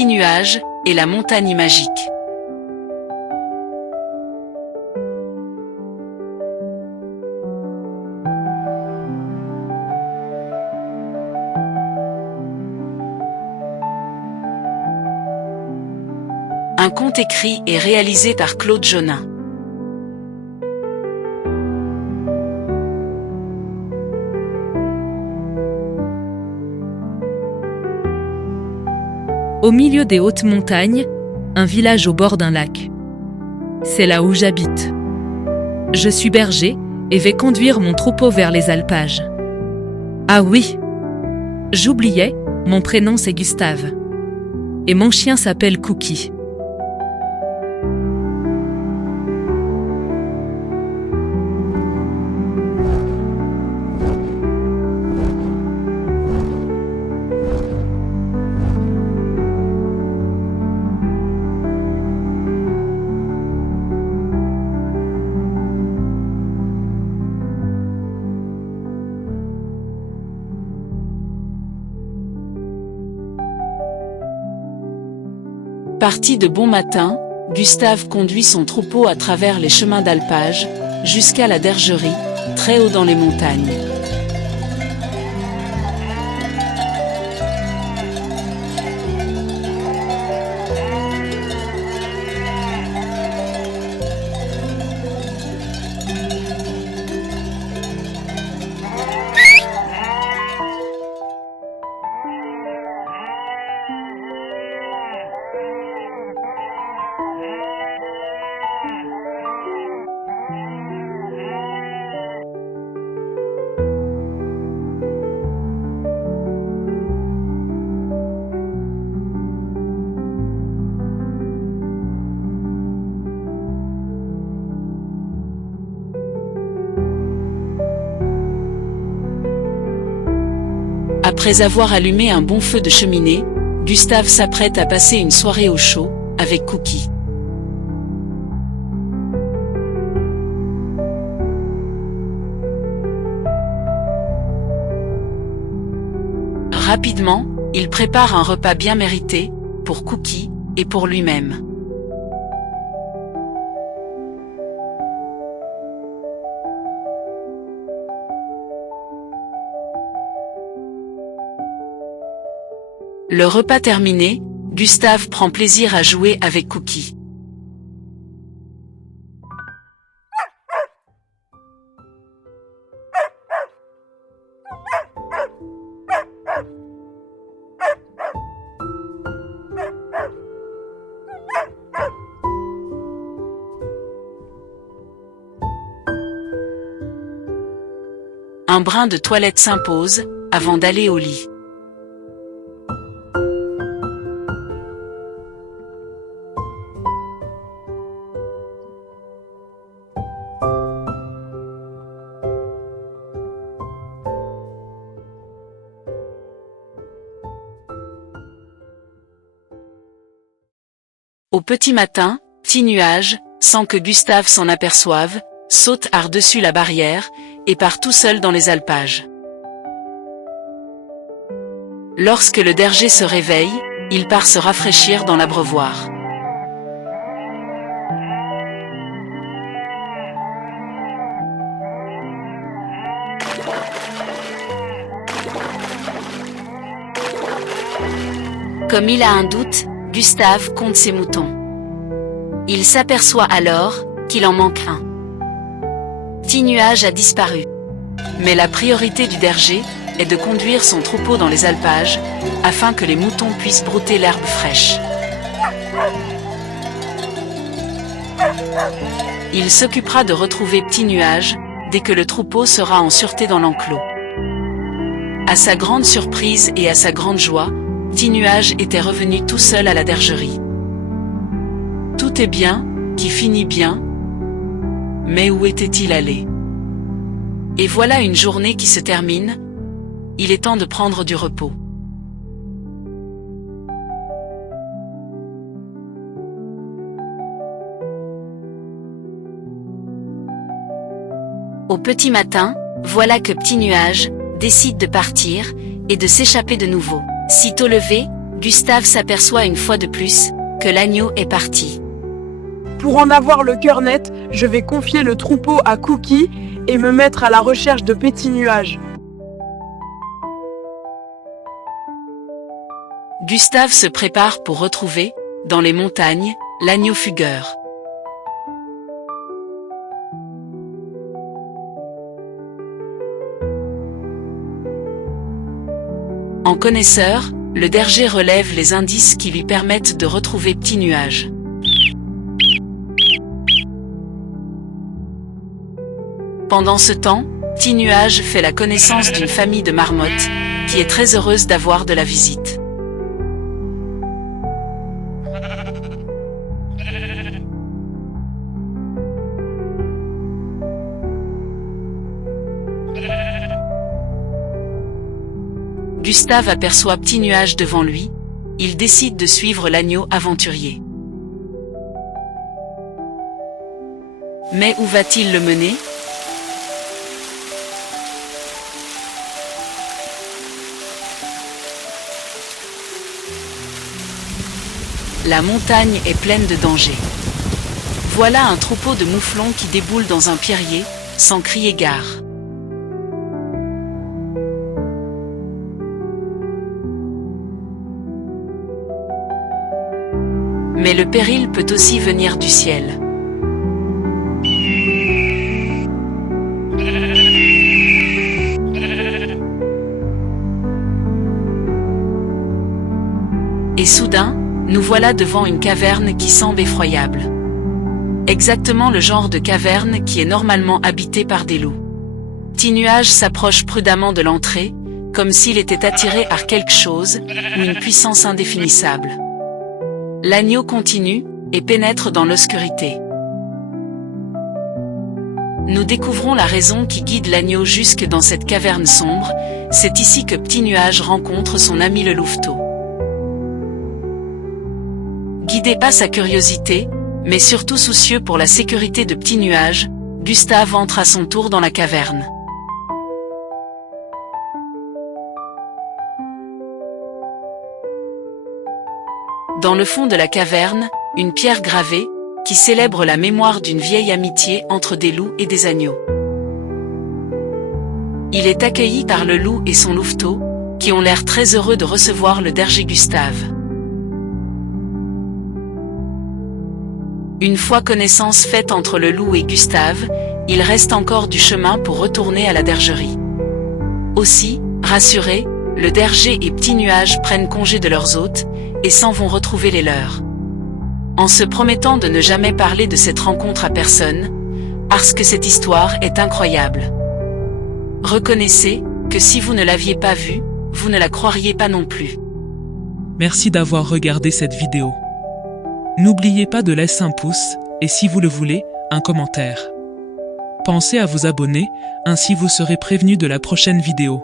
Petit nuage et la montagne magique. Un conte écrit et réalisé par Claude Jonin. Au milieu des hautes montagnes, un village au bord d'un lac. C'est là où j'habite. Je suis berger et vais conduire mon troupeau vers les alpages. Ah oui, j'oubliais, mon prénom c'est Gustave. Et mon chien s'appelle Cookie. Parti de bon matin, Gustave conduit son troupeau à travers les chemins d'alpage, jusqu'à la bergerie, très haut dans les montagnes. Après avoir allumé un bon feu de cheminée, Gustave s'apprête à passer une soirée au chaud, avec Cookie. Rapidement, il prépare un repas bien mérité, pour Cookie, et pour lui-même. Le repas terminé, Gustave prend plaisir à jouer avec Cookie. Un brin de toilette s'impose, avant d'aller au lit. Au petit matin, Petit Nuage, sans que Gustave s'en aperçoive, saute par-dessus la barrière, et part tout seul dans les alpages. Lorsque le berger se réveille, il part se rafraîchir dans l'abreuvoir. Comme il a un doute, Gustave compte ses moutons. Il s'aperçoit alors qu'il en manque un. Petit Nuage a disparu. Mais la priorité du berger est de conduire son troupeau dans les alpages, afin que les moutons puissent brouter l'herbe fraîche. Il s'occupera de retrouver Petit Nuage, dès que le troupeau sera en sûreté dans l'enclos. À sa grande surprise et à sa grande joie, Petit Nuage était revenu tout seul à la bergerie. Tout est bien, qui finit bien. Mais où était-il allé? Et voilà une journée qui se termine. Il est temps de prendre du repos. Au petit matin, voilà que Petit Nuage décide de partir et de s'échapper de nouveau. Sitôt levé, Gustave s'aperçoit une fois de plus que l'agneau est parti. Pour en avoir le cœur net, je vais confier le troupeau à Cookie et me mettre à la recherche de petits nuages. Gustave se prépare pour retrouver, dans les montagnes, l'agneau fugueur. En connaisseur, le berger relève les indices qui lui permettent de retrouver Petit Nuage. Pendant ce temps, Petit Nuage fait la connaissance d'une famille de marmottes, qui est très heureuse d'avoir de la visite. Gustave aperçoit Petit Nuage devant lui, il décide de suivre l'agneau aventurier. Mais où va-t-il le mener ? La montagne est pleine de dangers. Voilà un troupeau de mouflons qui déboule dans un pierrier, sans crier gare. Mais le péril peut aussi venir du ciel. Et soudain, nous voilà devant une caverne qui semble effroyable. Exactement le genre de caverne qui est normalement habitée par des loups. Petit Nuage s'approche prudemment de l'entrée, comme s'il était attiré par quelque chose, ou une puissance indéfinissable. L'agneau continue, et pénètre dans l'obscurité. Nous découvrons la raison qui guide l'agneau jusque dans cette caverne sombre, c'est ici que Petit Nuage rencontre son ami le louveteau. Guidé par sa curiosité, mais surtout soucieux pour la sécurité de Petit Nuage, Gustave entre à son tour dans la caverne. Dans le fond de la caverne, une pierre gravée, qui célèbre la mémoire d'une vieille amitié entre des loups et des agneaux. Il est accueilli par le loup et son louveteau, qui ont l'air très heureux de recevoir le berger Gustave. Une fois connaissance faite entre le loup et Gustave, il reste encore du chemin pour retourner à la bergerie. Aussi, rassurés, le berger et Petit Nuage prennent congé de leurs hôtes, et s'en vont retrouver les leurs. En se promettant de ne jamais parler de cette rencontre à personne, parce que cette histoire est incroyable. Reconnaissez que si vous ne l'aviez pas vue, vous ne la croiriez pas non plus. Merci d'avoir regardé cette vidéo. N'oubliez pas de laisser un pouce, et si vous le voulez, un commentaire. Pensez à vous abonner, ainsi vous serez prévenu de la prochaine vidéo.